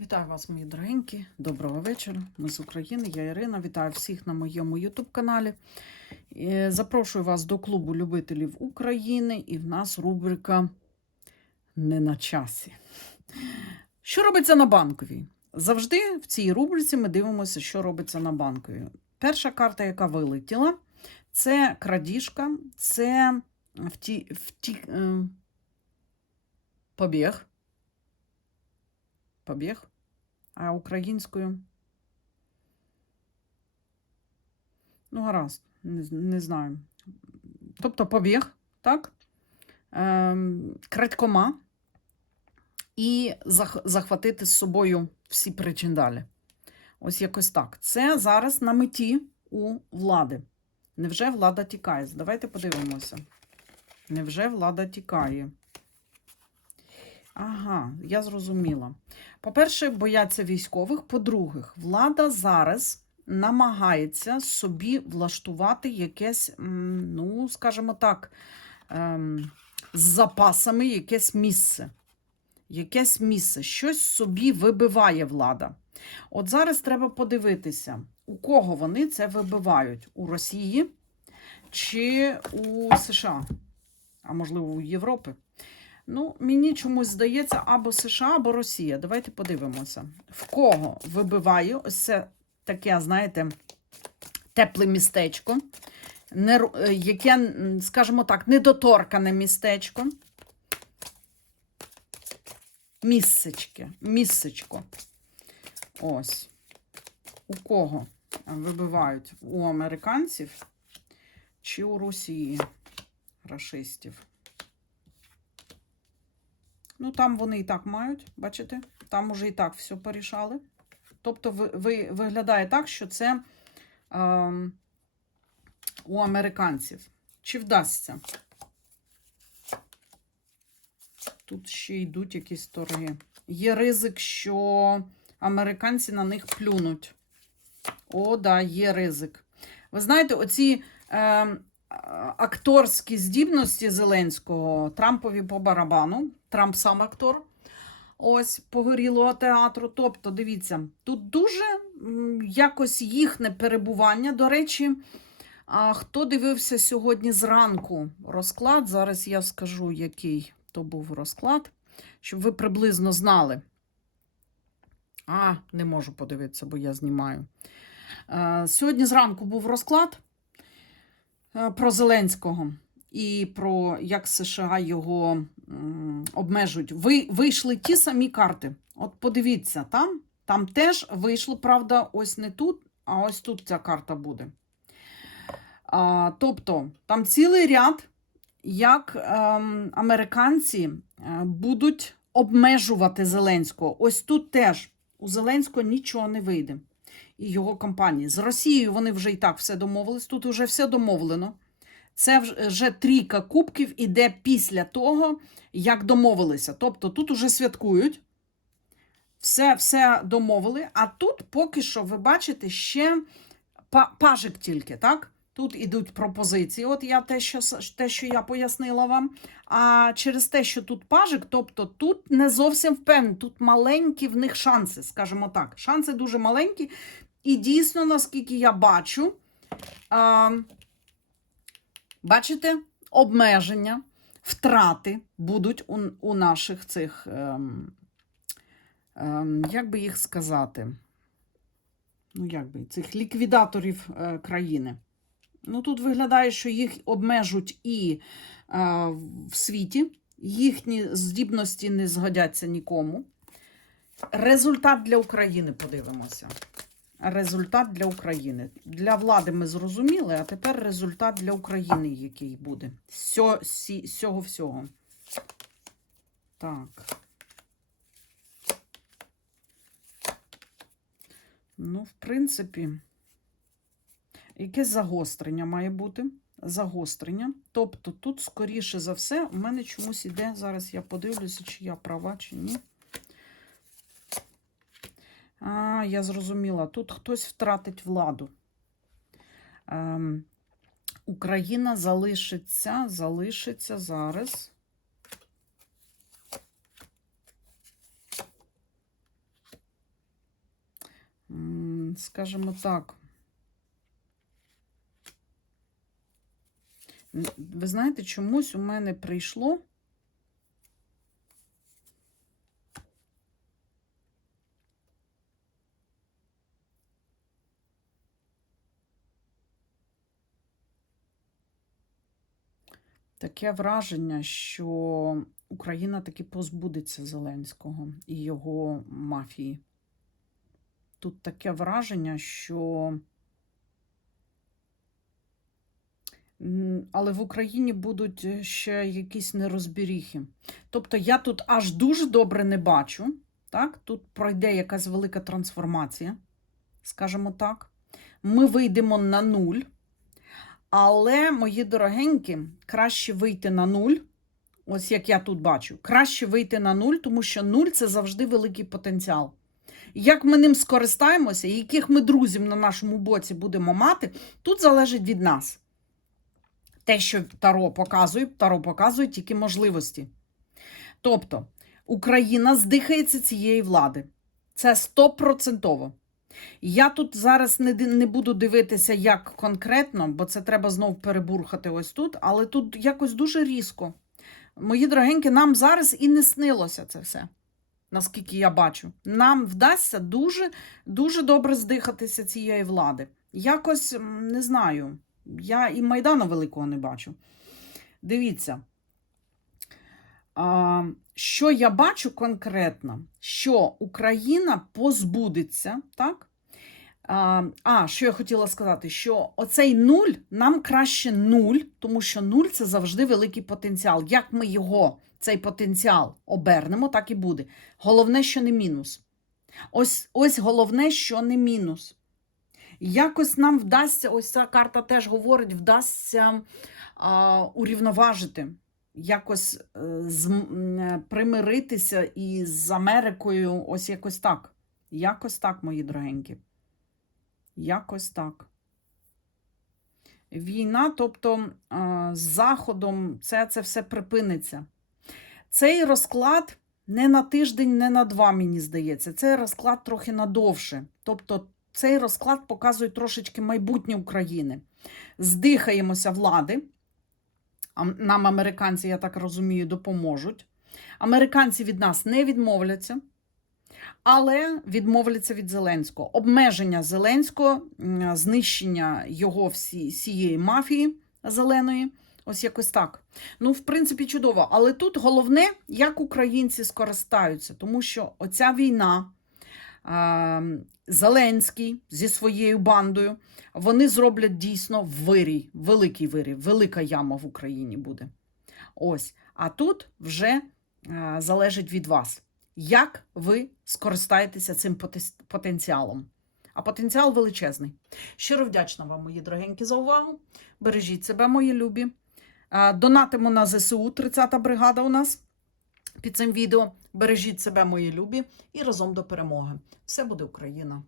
Вітаю вас, мої дорогенькі. Доброго вечора. Ми з України. Я Ірина. Вітаю всіх на моєму YouTube-каналі. Е, Запрошую вас до клубу любителів України. І в нас рубрика Не на часі. Що робиться на банковій? Завжди в цій рубриці ми дивимося, що робиться на банковій. Перша карта, яка вилетіла, це крадіжка, це вті, вті, е, побіг. Побіг. А українською. Ну, гаразд, не, не знаю. Тобто побіг, так? Ем, крадькома і зах- захватити з собою всі причиндалі. Ось якось так. Це зараз на меті у влади. Невже влада тікає? Давайте подивимося. Невже влада тікає? Ага, я зрозуміла. По-перше, бояться військових. По-друге, влада зараз намагається собі влаштувати якесь, ну, скажімо так, ем, з запасами якесь місце. Якесь місце, щось собі вибиває влада. От зараз треба подивитися, у кого вони це вибивають: у Росії чи у США, а можливо, у Європи. Ну, мені чомусь здається, або США, або Росія. Давайте подивимося. В кого вибиває ось це таке, знаєте, тепле містечко, не, е, яке, скажімо так, недоторкане містечко. Місцечки, місцечко. Ось. У кого вибивають? У американців чи у Росії рашистів? Ну, там вони і так мають, бачите? Там уже і так все порішали. Тобто, ви, ви, виглядає так, що це ем, у американців. Чи вдасться? Тут ще йдуть якісь торги. Є ризик, що американці на них плюнуть. О, да, є ризик. Ви знаєте, оці е, е, акторські здібності Зеленського Трампові по барабану. Трамп сам актор. Ось погорілого театру. Тобто, дивіться, тут дуже якось їхнє перебування. До речі, хто дивився сьогодні зранку розклад? Зараз я скажу, який то був розклад, щоб ви приблизно знали. А, не можу подивитися, бо я знімаю. Е, Сьогодні зранку був розклад про Зеленського і про як США його обмежують. Ви, вийшли ті самі карти. От подивіться, там, там теж вийшло, правда, ось не тут, а ось тут ця карта буде. А, тобто, там цілий ряд, як ем, американці е, будуть обмежувати Зеленського. Ось тут теж у Зеленського нічого не вийде. І його компанії. З Росією вони вже і так все домовились. Тут вже все домовлено. Це вже- трійка кубків іде після того, як домовилися. Тобто тут уже святкують. Все, все домовили. А тут поки що, ви бачите, ще пажик тільки, так? Тут ідуть пропозиції. От я те, що, те, що я пояснила вам. А через те, що тут пажик, тобто тут не зовсім впевнений, тут маленькі в них шанси, скажімо так. Шанси дуже маленькі. І дійсно, наскільки я бачу, а, бачите, обмеження, втрати будуть у, у наших цих, ем, ем, як би їх сказати, ну, як би, цих ліквідаторів е, країни. Ну, тут виглядає, що їх обмежуть і е, в світі, їхні здібності не згодяться нікому. Результат для України подивимося. Результат для України. Для влади ми зрозуміли, а тепер результат для України, який буде. цього- сі- з цього всього. Так. Ну, в принципі, якесь загострення має бути. Загострення. Тобто, тут, скоріше за все, у мене чомусь іде. Зараз я подивлюся, чи я права, чи ні. А, я зрозуміла. Тут хтось втратить владу. Ем, Україна залишиться, залишиться зараз. скажімо так. Ви знаєте, чомусь у мене прийшло. Таке враження, що Україна таки позбудеться Зеленського і його мафії. Тут таке враження, що. Але в Україні будуть е, ще якісь нерозбіріхи. Тобто я тут аж дуже добре не бачу. Так? Тут пройде якась велика трансформація, скажімо так. Ми вийдемо на нуль. Але, мої дорогенькі, краще вийти на нуль. Ось як я тут бачу, краще вийти на нуль, тому що нуль це завжди великий потенціал. Як ми ним скористаємося, і яких ми друзів на нашому боці будемо мати, тут залежить від нас. Те, що Таро показує, Таро показує тільки можливості. Тобто, Україна здихається цієї влади. Це стопроцентово. Я тут зараз не, не буду дивитися, як конкретно, бо це треба знов перебурхати ось тут, але тут якось дуже різко. Мої дорогенькі, нам зараз і не снилося це все, наскільки я бачу. Нам вдасться дуже, дуже добре здихатися цієї влади. Якось не знаю. Я і Майдану Великого не бачу. Дивіться. А, що я бачу конкретно? Що Україна позбудеться, так? А, що я хотіла сказати, що оцей нуль нам краще нуль, тому що нуль це завжди великий потенціал. Як ми його, цей потенціал, обернемо, так і буде. Головне, що не мінус. Ось, ось головне, що не мінус. Якось нам вдасться, ось ця карта теж говорить, вдасться а, урівноважити, якось е, з, е, примиритися із Америкою, ось якось так. Якось так, мої дорогенькі. Якось так. Війна, тобто з Заходом, це, це все припиниться. Цей розклад не на тиждень, не на два, мені здається. Цей розклад трохи надовше. Тобто, цей розклад показує трошечки майбутнє України. Здихаємося влади. Нам американці, я так розумію, допоможуть. Американці від нас не відмовляться, але відмовляться від Зеленського. Обмеження Зеленського, знищення його всі, всієї мафії зеленої. Ось якось так. Ну, в принципі, чудово. Але тут головне, як українці скористаються, тому що оця війна, Зеленський зі своєю бандою, вони зроблять дійсно вирій, великий вирій, велика яма в Україні буде. Ось. А тут вже залежить від вас, як ви скористаєтеся цим потенціалом. А потенціал величезний. Щиро вдячна вам, мої дорогенькі, за увагу. Бережіть себе, мої любі. А, Донатимо на ЗСУ, 30-та бригада у нас під цим відео. Бережіть себе, мої любі, і разом до перемоги. Все буде Україна!